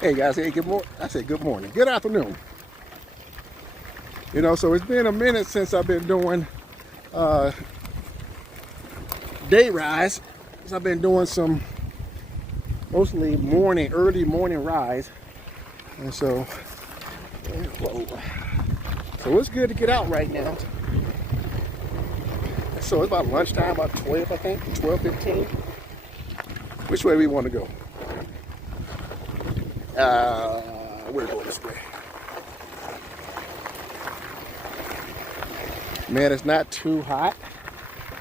Hey guys, hey, good morning. I said good morning. Good afternoon. You know, so it's been a minute since I've been doing day rides. So I've been doing some mostly early morning rides. And so, whoa. So it's good to get out right now. So it's about lunchtime, about 12, I think, 12:15. Which way we want to go? We're going this way. Man, it's not too hot.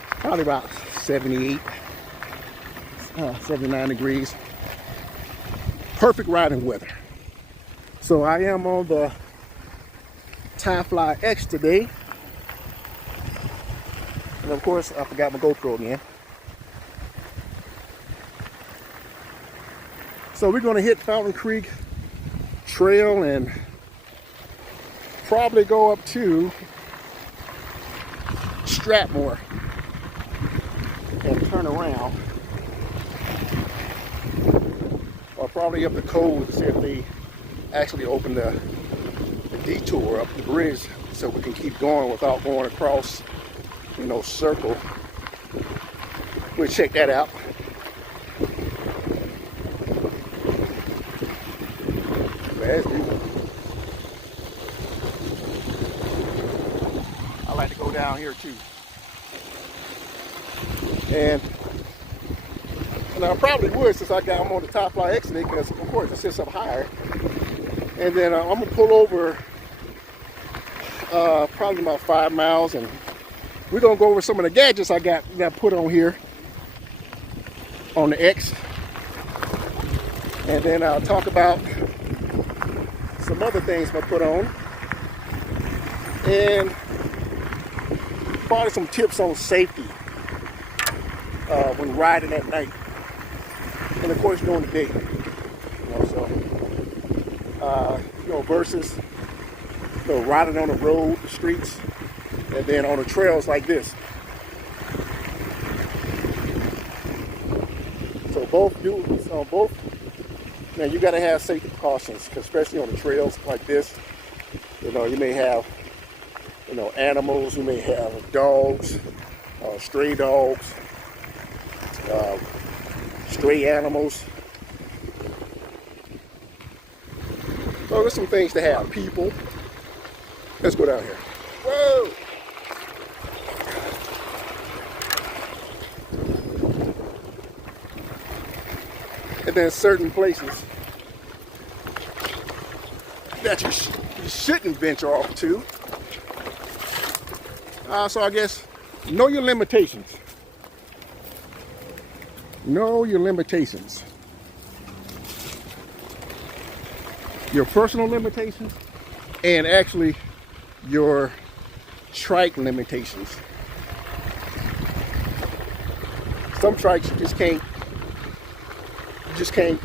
Probably about 78, 79 degrees. Perfect riding weather. So I am on the Ti Fly X today. And of course, I forgot my GoPro again. So we're going to hit Fountain Creek Trail and probably go up to Stratmore and turn around, or probably up the Cove to see if they actually open the detour up the bridge so we can keep going without going across, circle. We'll check that out. That's beautiful. I like to go down here too. And I probably would, since I'm on the Ti Fly X today, because of course it sits up higher. And then I'm gonna pull over probably about 5 miles, and we're gonna go over some of the gadgets I got put on here on the X. And then I'll talk about some other things I put on, and probably some tips on safety when riding at night, and of course during the day. Versus riding on the road, the streets, and then on the trails like this. So both. Now you got to have safety precautions, especially on the trails like this. You may have, animals. You may have dogs, stray dogs, stray animals. So there's some things to have. People. Let's go down here. Whoa! And then certain places that you shouldn't venture off to. So I guess know your limitations. Know your limitations. Your personal limitations, and actually your trike limitations. Some trikes you just can't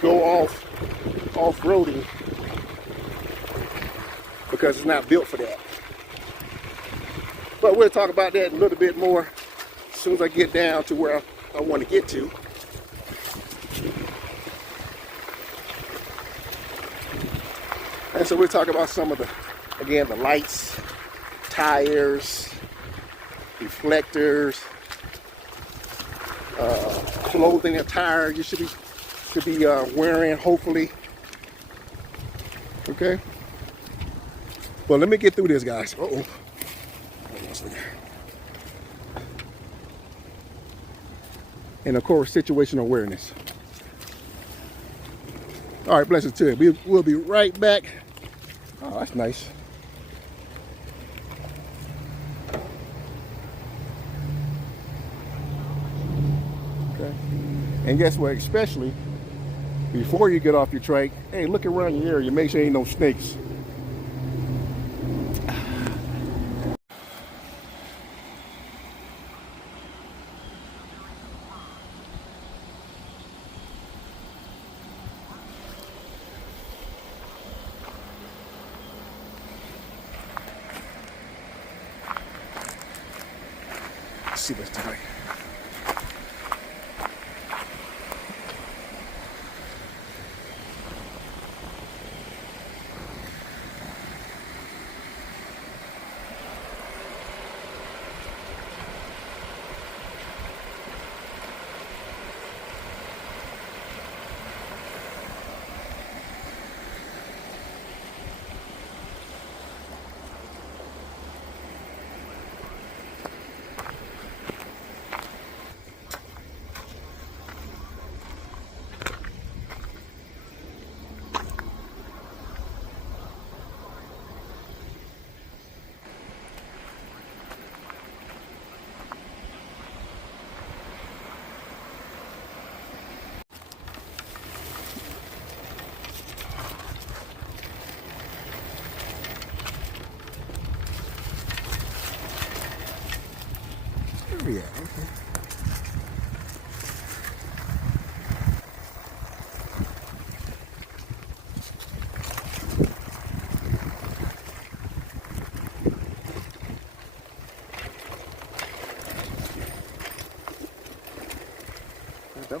go off-roading because it's not built for that. But we'll talk about that a little bit more as soon as I get down to where I want to get to. And so we'll talk about some of the lights, tires, reflectors, clothing, attire you should be wearing, hopefully. Okay. Well, let me get through this, guys. Uh-oh. And of course, situational awareness. All right, blessings to you. We'll be right back. Oh, that's nice. Okay. And guess what? Especially before you get off your trike, hey, look around your area. Make sure ain't no snakes. Let's see what's doing.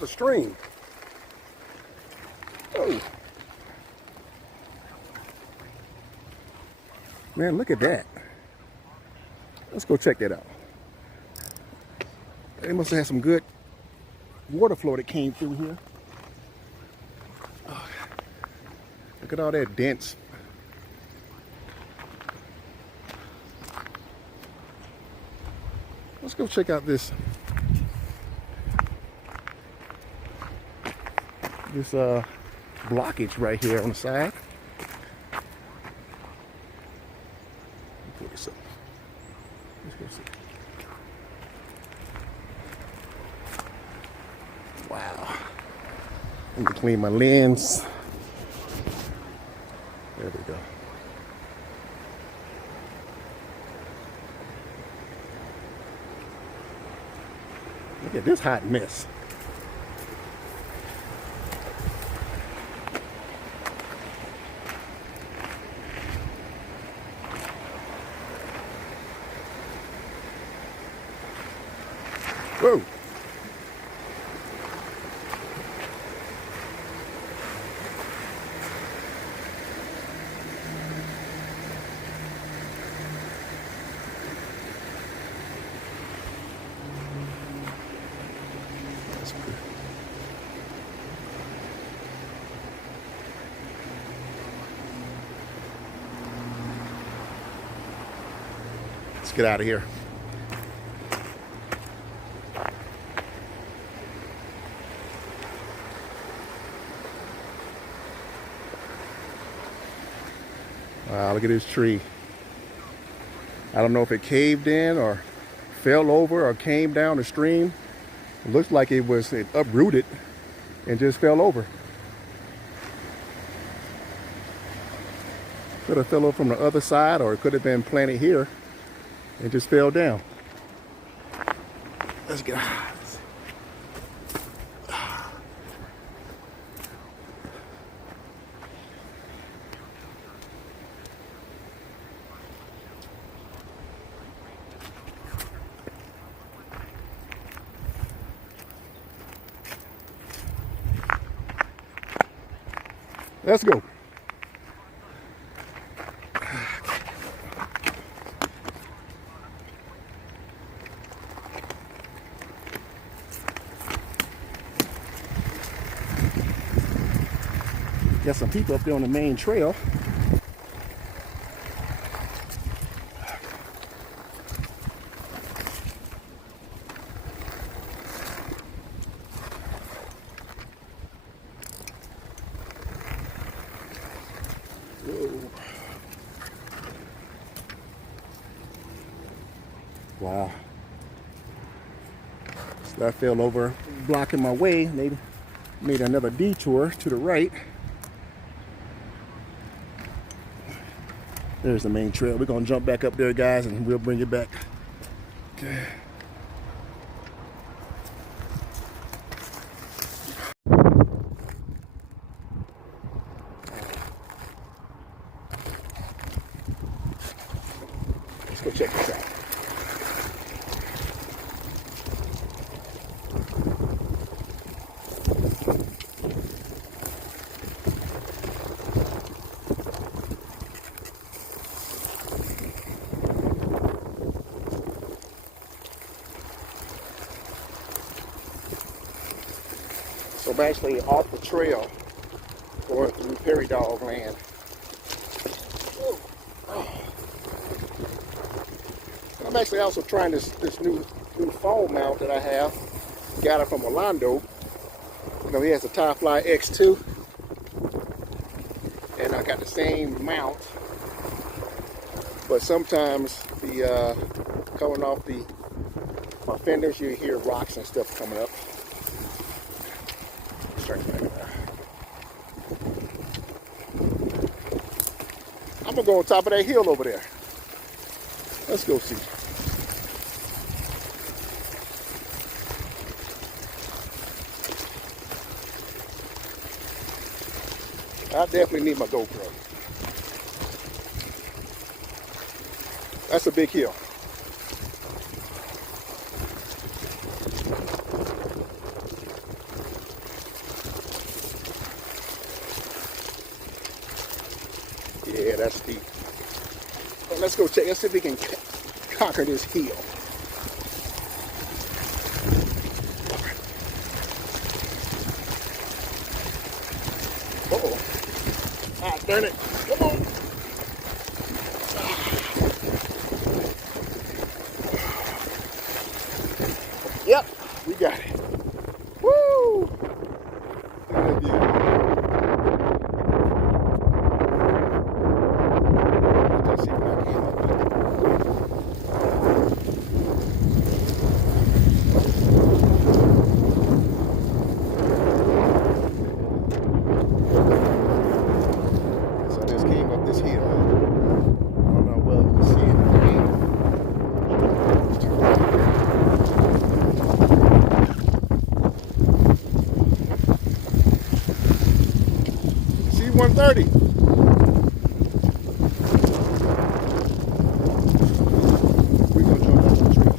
Another stream. Oh. Man, look at that. Let's go check that out. They must have had some good water flow that came through here. Oh, look at all that dense. Let's go check out this blockage right here on the side. Pull this up. Let's go see. Wow. Let me clean my lens. There we go. Look at this hot mess. Whoa. That's good. Let's get out of here. Wow, look at this tree. I don't know if it caved in or fell over or came down the stream. It looks like it uprooted and just fell over. Could have fell over from the other side, or it could have been planted here and just fell down. Let's get out. Let's go. Got some people up there on the main trail. Whoa. Wow. So that fell over, blocking my way. They made another detour to the right. There's the main trail. We're gonna jump back up there, guys, and we'll bring it back. Okay. Let's go check this out. So I'm actually off the trail going through prairie dog land. I'm actually also trying this new phone mount that I have. Got it from Orlando. You know, he has a Ti Fly X too. And I got the same mount. But sometimes the coming off my fenders, you hear rocks and stuff coming up. I'm gonna go on top of that hill over there. Let's go see. I definitely need my GoPro. That's a big hill. Yeah, that's steep. But let's go check. Let's see if we can conquer this hill. Uh-oh. Ah, darn it. Come on. Yep, we got it. Woo! Look at that view. Let's see if I can help it. So I just came up this hill. I don't know whether you can see it. See 130. We're gonna jump off the trail.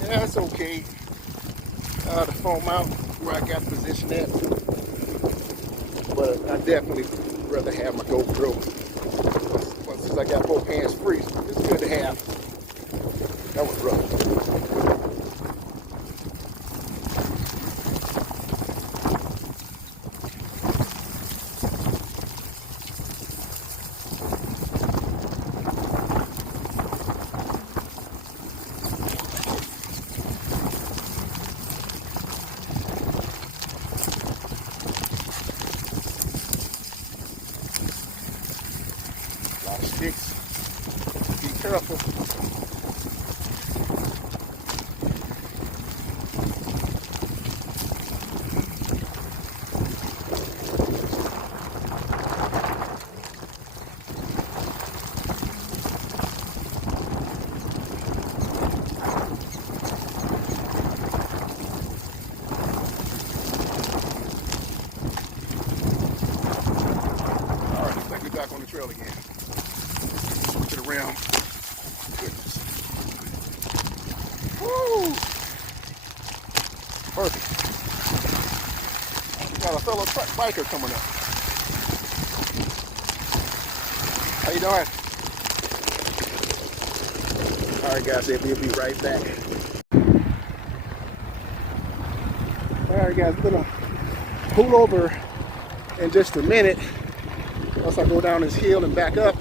Yeah, that's okay. The foam out where I got positioned at. But I definitely rather have my GoPro. Since I got both hands free, it's good to have. That was rough. A lot of sticks. Be careful. All right, looks like we're back on the trail again. Switch it around. Goodness. Woo! Perfect. We got a fellow truck biker coming up. How you doing? All right, guys, we'll be right back. All right, guys, we're gonna pull over in just a minute once I go down this hill and back up.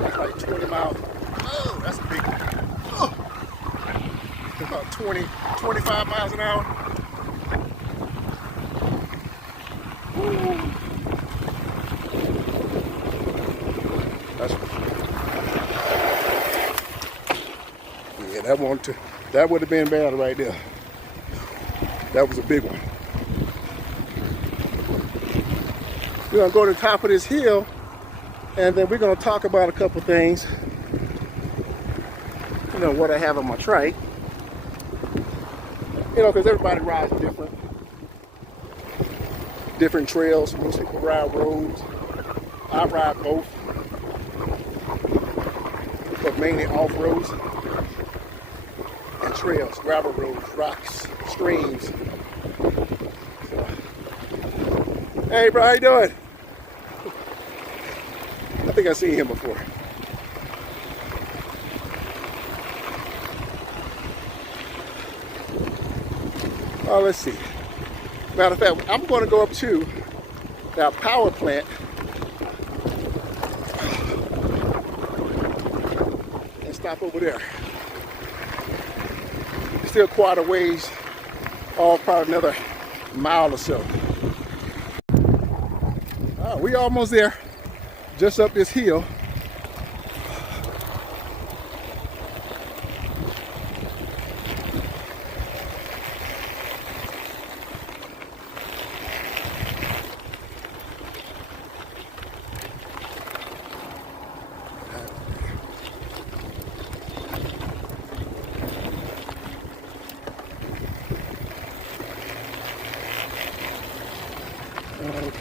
That's like 20 miles. Oh, that's a big one. Oh. About 20, 25 miles an hour. Woo. That's, yeah, that would have been bad right there. That was a big one. We're gonna go to the top of this hill, and then we're gonna talk about a couple things. You know, what I have on my trike. You know, because everybody rides different trails. Most people ride roads. I ride both, but mainly off roads and trails, gravel roads, rocks, streams. So. Hey, bro, how you doing? I think I've seen him before. Oh, let's see. Matter of fact, I'm going to go up to that power plant and stop over there. Still quite a ways, probably another mile or so. We almost there, just up this hill.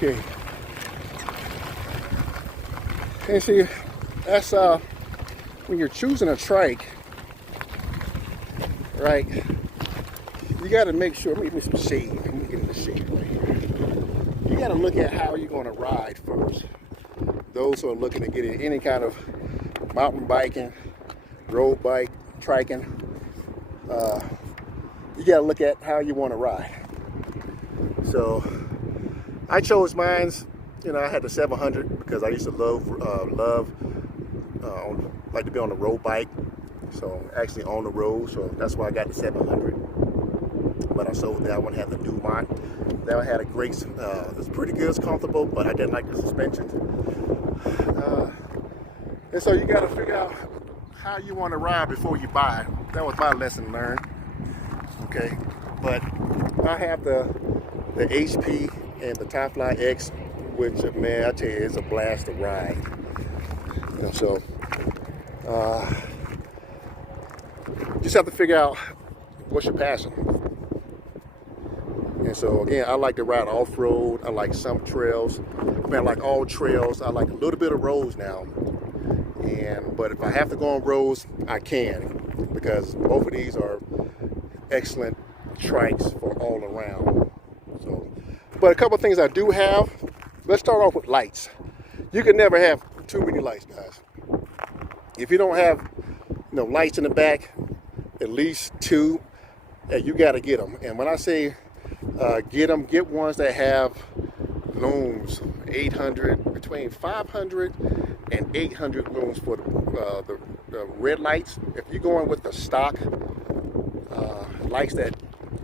Okay. And see, that's when you're choosing a trike, right? You got to make sure. Let me give me some shade. Let me get in the shade right here. You got to look at how you're going to ride first. Those who are looking to get in any kind of mountain biking, road bike, triking, you got to look at how you want to ride. So I chose mine's. You know, I had the 700 because I used to like to be on the road bike. So actually on the road, so that's why I got the 700. But I sold that one, had the Dumont. That one had a great, it's pretty good, it's comfortable, but I didn't like the suspension. And so you got to figure out how you want to ride before you buy. That was my lesson learned. Okay, but I have the HP and the Ti Fly X, which, man, I tell you, it's a blast to ride. You know, so just have to figure out what's your passion. And so again, I like to ride off-road. I like some trails. I mean, I like all trails. I like a little bit of roads now. But if I have to go on roads, I can, because both of these are excellent trikes for all around. So, but a couple of things I do have. Let's start off with lights. You can never have too many lights, guys. If you don't have, lights in the back, at least two, you got to get them. And when I say get them, get ones that have looms, 800, between 500 and 800 looms for the red lights. If you're going with the stock lights that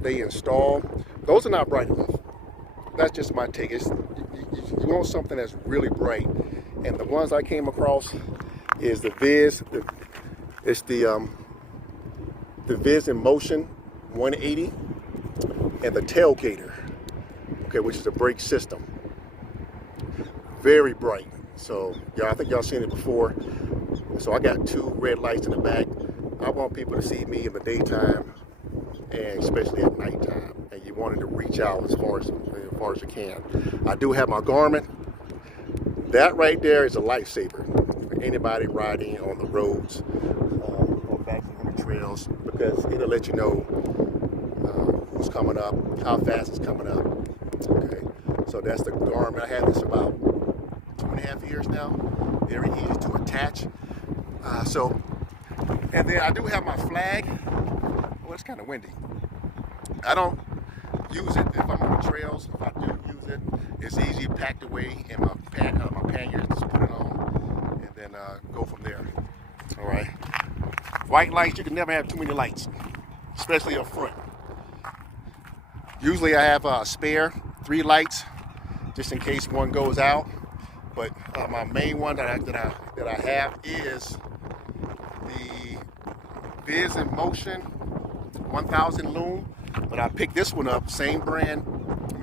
they install, those are not bright enough. That's just my take. You want something that's really bright, and the ones I came across is the Viz. It's the Viz in Motion 180 and the Tailgater, okay, which is a brake system. Very bright. So I think y'all seen it before. So I got two red lights in the back. I want people to see me in the daytime and especially at nighttime. And you wanted to reach out as far as you can. I do have my Garmin. That right there is a lifesaver for anybody riding on the roads or backcountry trails, because it'll let you know who's coming up, how fast it's coming up. Okay, so that's the Garmin. I had this about 2.5 years now. Very easy to attach. And then I do have my flag. Well, it's kind of windy. I don't use it if I'm on the trails. If I do use it, it's easy packed away in my panniers. Just put it on and then go from there. All right. White lights, you can never have too many lights, especially up front. Usually I have a spare 3 lights just in case one goes out. But my main one that I have is the Viz in Motion 1000 lume. But I picked this one up, same brand,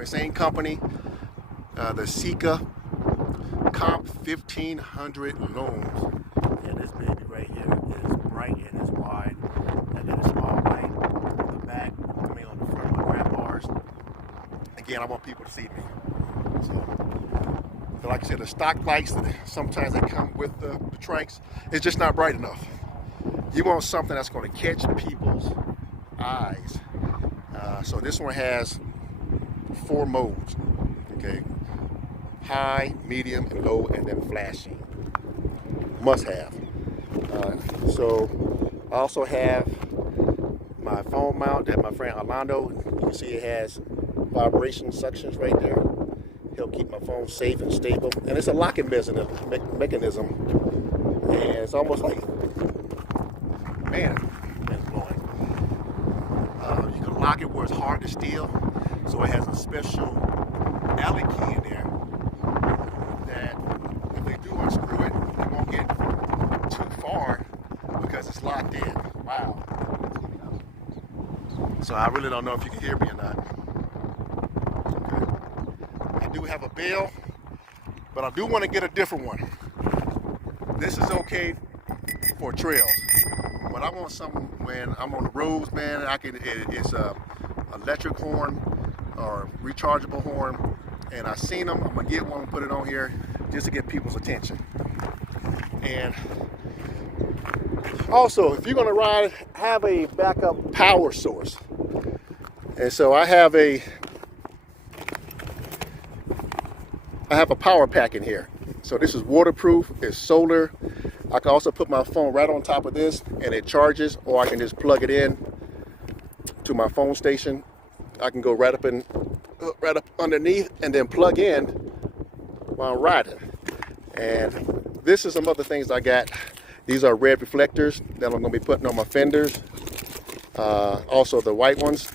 same company, the Sika Comp 1500 looms. And this baby right here is bright and it's wide. I got a small light on the back, on the front of my grab bars. Again, I want people to see me. So like I said, the stock lights that sometimes they come with the trikes, it's just not bright enough. You want something that's going to catch people's eyes. So this one has 4 modes, okay? High, medium, and low, and then flashing. Must have. So I also have my phone mount that my friend Orlando, you can see it has vibration suctions right there. He'll keep my phone safe and stable. And it's a locking mechanism. And it's almost like, man, it's blowing. You can lock it where it's hard to steal. So it has a special alley key in there that if they do unscrew it, it won't get too far because it's locked in. Wow. So I really don't know if you can hear me or not. Okay. I do have a bell, but I do want to get a different one. This is okay for trails, but I want something when I'm on the roads, man. It's a electric horn or rechargeable horn, and I seen them. I'm gonna get one and put it on here just to get people's attention. And also, if you're gonna ride, have a backup power source. And so I have a power pack in here. So this is waterproof, it's solar. I can also put my phone right on top of this and it charges, or I can just plug it in to my phone station. I can go right up underneath and then plug in while I'm riding. And this is some other things I got. These are red reflectors that I'm gonna be putting on my fenders. Also the white ones.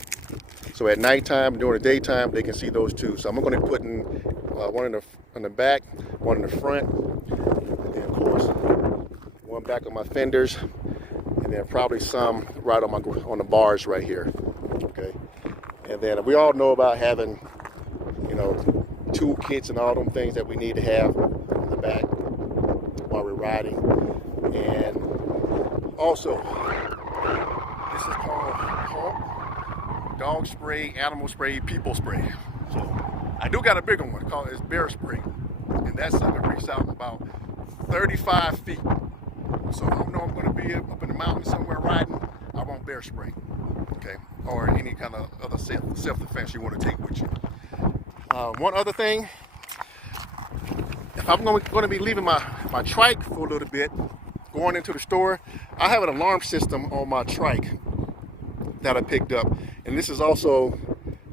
So at nighttime, during the daytime, they can see those too. So I'm gonna be putting one in the back, one in the front, and then of course, one back on my fenders, and then probably some right on the bars right here. Okay. And then we all know about having, you know, toolkits and all them things that we need to have in the back while we're riding. And also, this is called dog spray, animal spray, people spray. So I do got a bigger one called bear spray, and that sucker reaches out about 35 feet. So if I know I'm going to be up in the mountains somewhere riding, I want bear spray, okay, or any kind of other self-defense you want to take with you. One other thing, if I'm going to be leaving my trike for a little bit, going into the store, I have an alarm system on my trike that I picked up, and this is also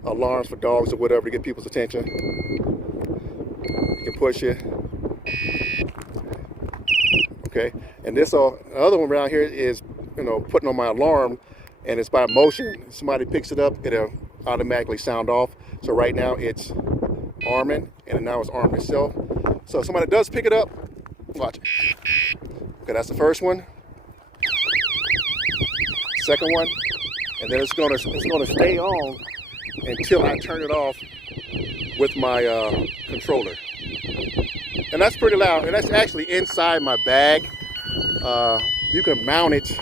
alarms for dogs or whatever to get people's attention. You can push it. Okay, and this other one around here is, you know, putting on my alarm, and it's by motion. If somebody picks it up, it'll automatically sound off. So right now it's arming, and now it's armed itself. So if somebody does pick it up, watch it. Okay, that's the first one. Second one, and then it's gonna stay on until I turn it off with my controller. And that's pretty loud, and that's actually inside my bag. You can mount it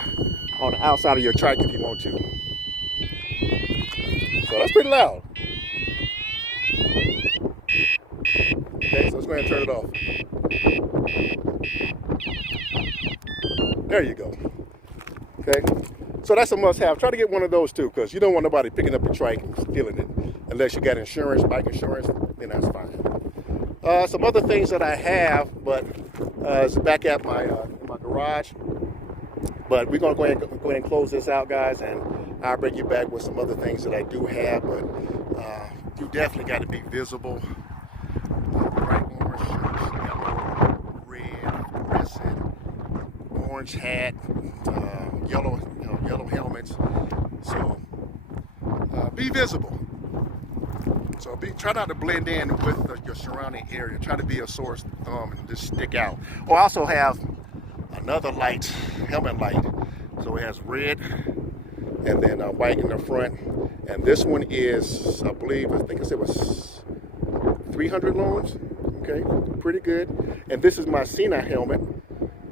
on the outside of your trike if you want to. So that's pretty loud. Okay, so let's go ahead and turn it off. There you go. Okay, so that's a must-have. Try to get one of those too, because you don't want nobody picking up your trike and stealing it. Unless you got insurance, bike insurance, then that's fine. Some other things that I have, but it's back at my garage. But we're gonna go ahead and close this out, guys, and I'll bring you back with some other things that I do have. But you definitely got to be visible. Bright orange, yellow, red, crescent, orange hat, yellow helmets. So be visible. So try not to blend in with your surrounding area. Try to be a sore thumb and just stick out. Oh, I also have another light, helmet light. So it has red and then white in the front. And this one is, I think it was 300 lumens. Okay, pretty good. And this is my Cena helmet.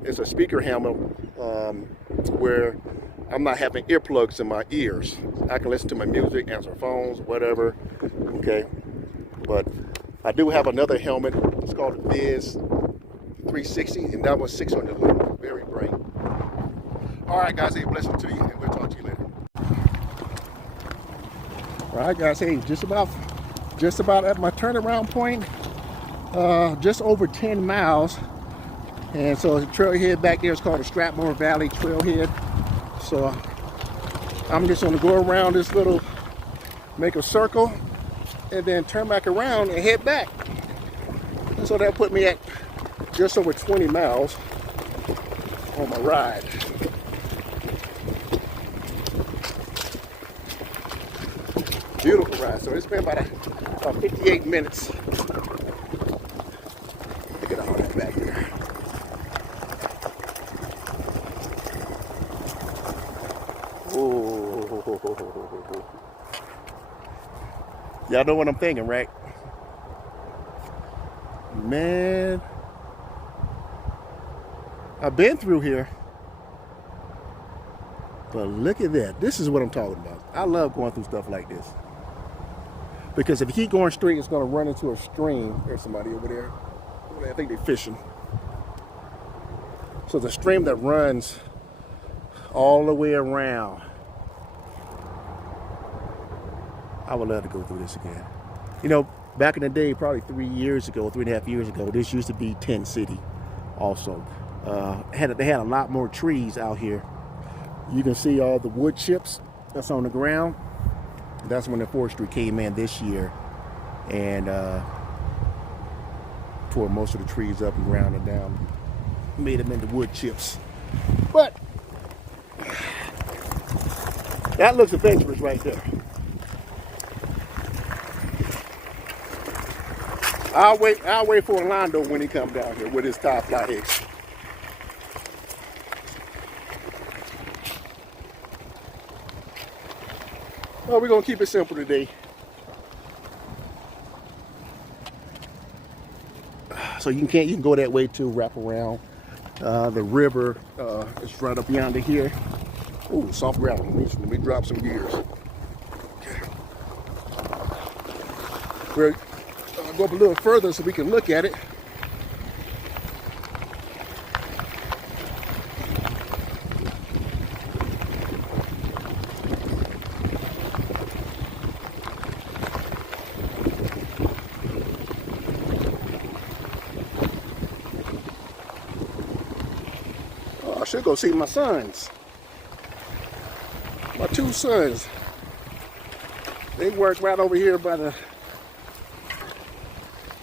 It's a speaker helmet where I'm not having earplugs in my ears. I can listen to my music, answer phones, whatever. Okay, but I do have another helmet. It's called a Viz 360, and that was 600 lumens, very bright. All right, guys, hey, blessings to you, and we'll talk to you later. All right, guys, hey, just about at my turnaround point. Just over 10 miles, and so the trailhead back there is called the Stratmore Valley Trailhead. So I'm just going to go around this make a circle, and then turn back around and head back. And so that put me at just over 20 miles on my ride. Beautiful ride. So it's been about 58 minutes. Look at all that back there. Ooh. Y'all know what I'm thinking, right? Man, I've been through here, but look at that. This is what I'm talking about. I love going through stuff like this. Because if you keep going straight, it's going to run into a stream. There's somebody over there. I think they're fishing. So the stream that runs all the way around. I would love to go through this again. You know, back in the day, probably 3 years ago, 3.5 years ago, this used to be Tent City also. They had a lot more trees out here. You can see all the wood chips that's on the ground. That's when the forestry came in this year and tore most of the trees up and ground it down, made them into wood chips. But that looks adventurous right there. I'll wait for Orlando when he comes down here with his Ti Fly X. Well, we're gonna keep it simple today. So you can go that way too, wrap around. The river is right up yonder here. Ooh, soft gravel. Let me drop some gears. Okay. We'll go up a little further so we can look at it. I should go see my sons. My 2 sons. They work right over here by the,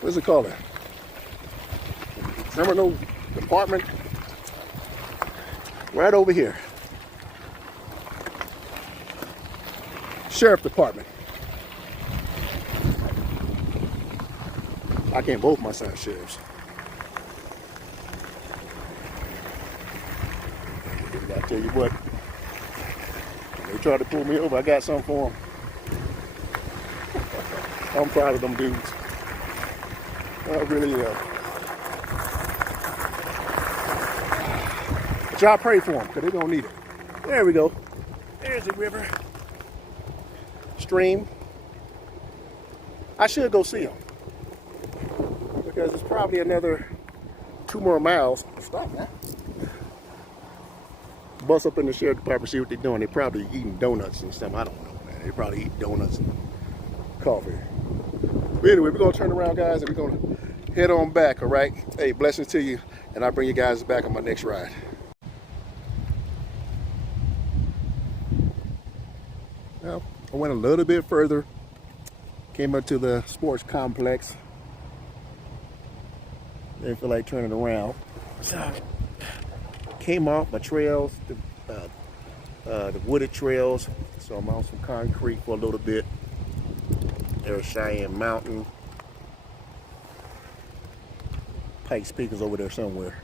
what's it called? Criminal department. Right over here. Sheriff department. I can't both my sons sheriffs. I tell you what, they try to pull me over, I got something for them. I'm proud of them dudes. I really am. But y'all pray for them, because they're going to need it. There we go. There's the river. Stream. I should go see them. Because it's probably another 2 more miles. Stop that. Bus up in the sheriff department, see what they're doing. They're probably eating donuts and stuff. I don't know, man. They probably eat donuts and coffee. But anyway, we're going to turn around, guys, and we're going to head on back, all right? Hey, blessings to you, and I'll bring you guys back on my next ride. Now, I went a little bit further, came up to the sports complex. Didn't feel like turning around. So, came off my trails, the wooded trails, so I'm on some concrete for a little bit. There's Cheyenne Mountain. Pikes Peak is over there somewhere.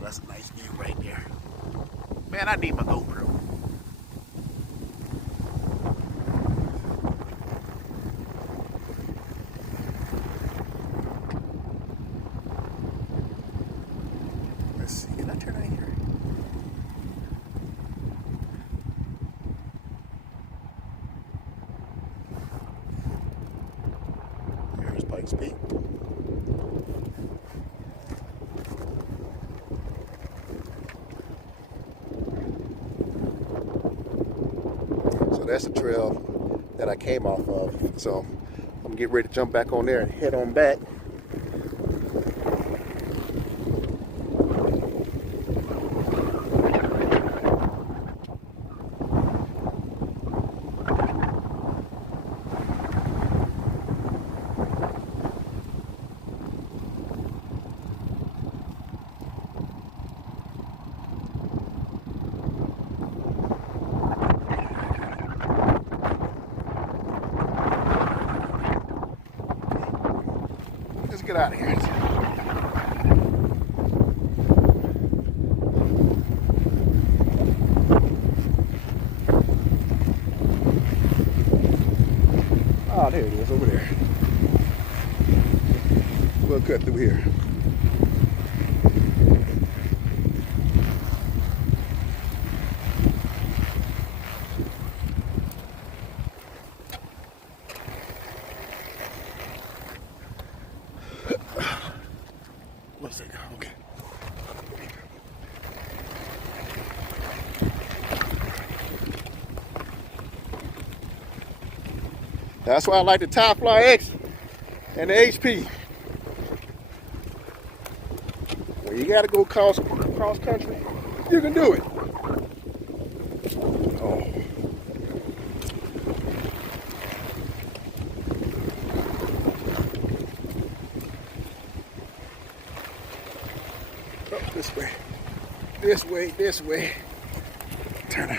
That's a nice view right there. Man, I need my GoPro. Let's see, can I turn right here? There's Pikes Peak. That's the trail that I came off of. So I'm gonna get ready to jump back on there and head on back. Let's get out of here. there it is, over there. We'll cut through here. One second, okay. That's why I like the Ti Fly X and the HP. When you gotta go cross country, you can do it. Oh. Oh, this way. This way, this way. Turn out.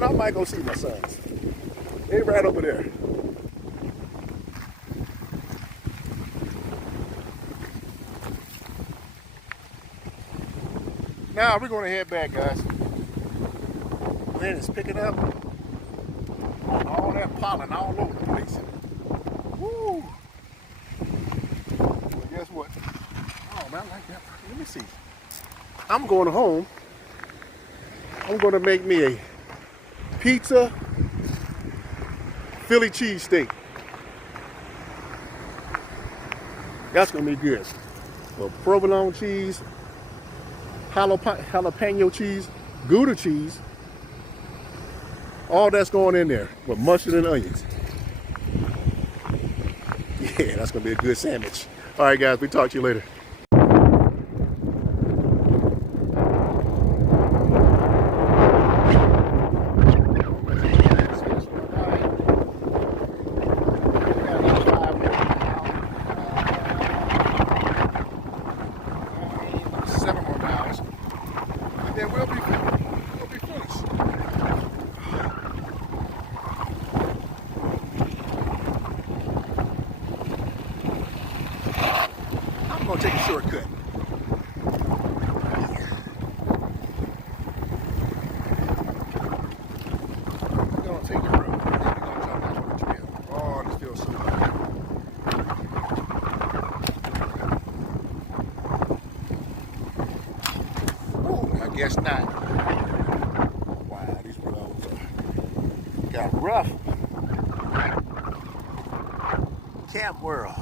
I might go see my sons. They're right over there. Now we're going to head back, guys. Wind is picking up. All that pollen all over the place. Woo! Well, guess what? Oh man, I like that. Let me see. I'm going home. I'm going to make me a pizza Philly cheesesteak. That's gonna be good. Well, provolone cheese, jalapeno cheese, Gouda cheese, all that's going in there with mustard and onions. Yeah, that's gonna be a good sandwich. All right, guys, we talk to you later. Then we'll be finished. I'm gonna take a shortcut. We're gonna take the road. Then we're gonna jump out on the trail. Oh, this feels so good. I guess not. Wow, these roads got rough. Camp World.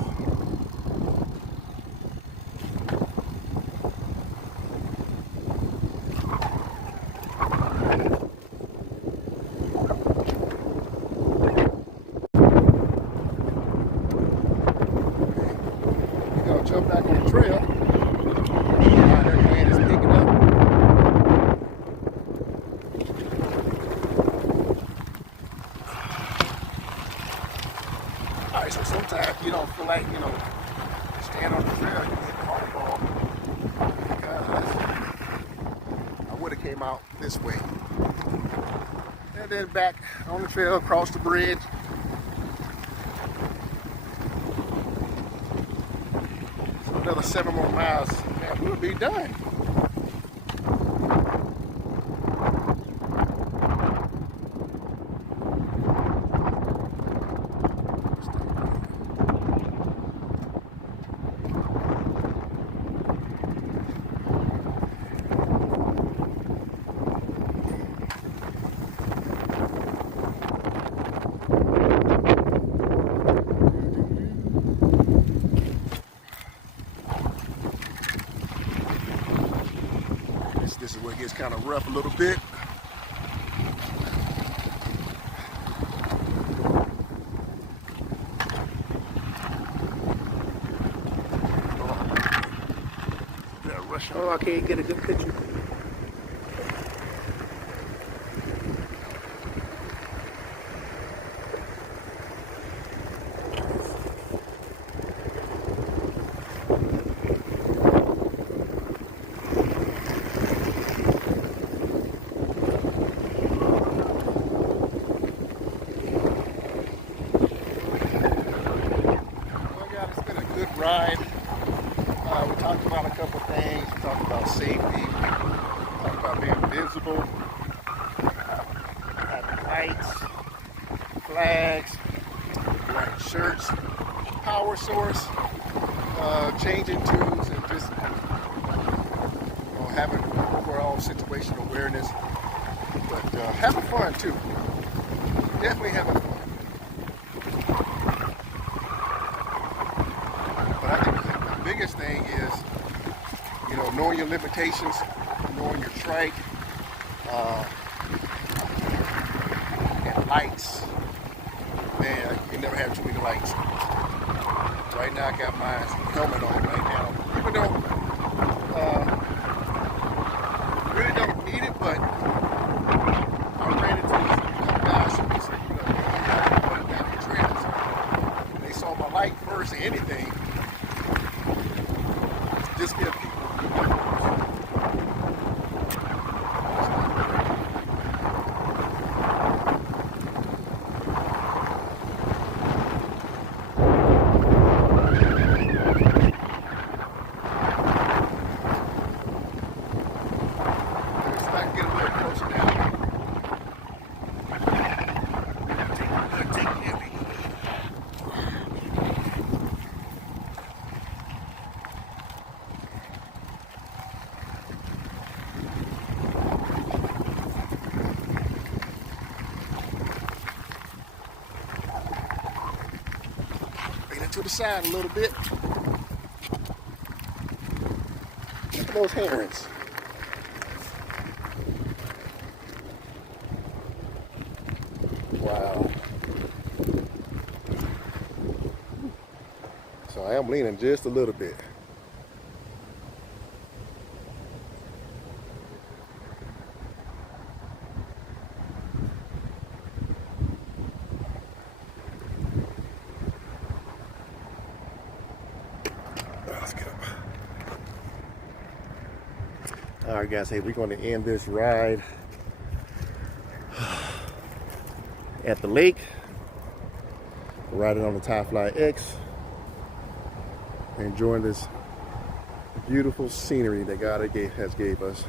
We're gonna jump back on the trail. Wow, that wind is picking up. Alright, so sometimes you don't feel like, stand on the trail, you get hardball. Because I would have came out this way. And then back on the trail, across the bridge. So another 7 more miles, and we'll be done. This is where it gets kind of rough a little bit. Oh, I can't get a good picture. Ride. about safety, talk about being visible, having lights, flags, wearing shirts, power source, changing tunes, and just having overall situational awareness, but having fun too. Definitely having fun. But I think the biggest thing is, knowing your limitations, knowing your trike, and lights. Man, you can never have too many lights. Right now, I got my helmet on right now. Even though really don't need it, but I ran into some guys who was, running down the trails. They saw my light first and anything. Just give people. To the side a little bit. Look at those herons. Wow. So I am leaning just a little bit. Let's get up. All right, guys. Hey, we're going to end this ride at the lake. We're riding on the Ti Fly X, enjoying this beautiful scenery that God has gave us.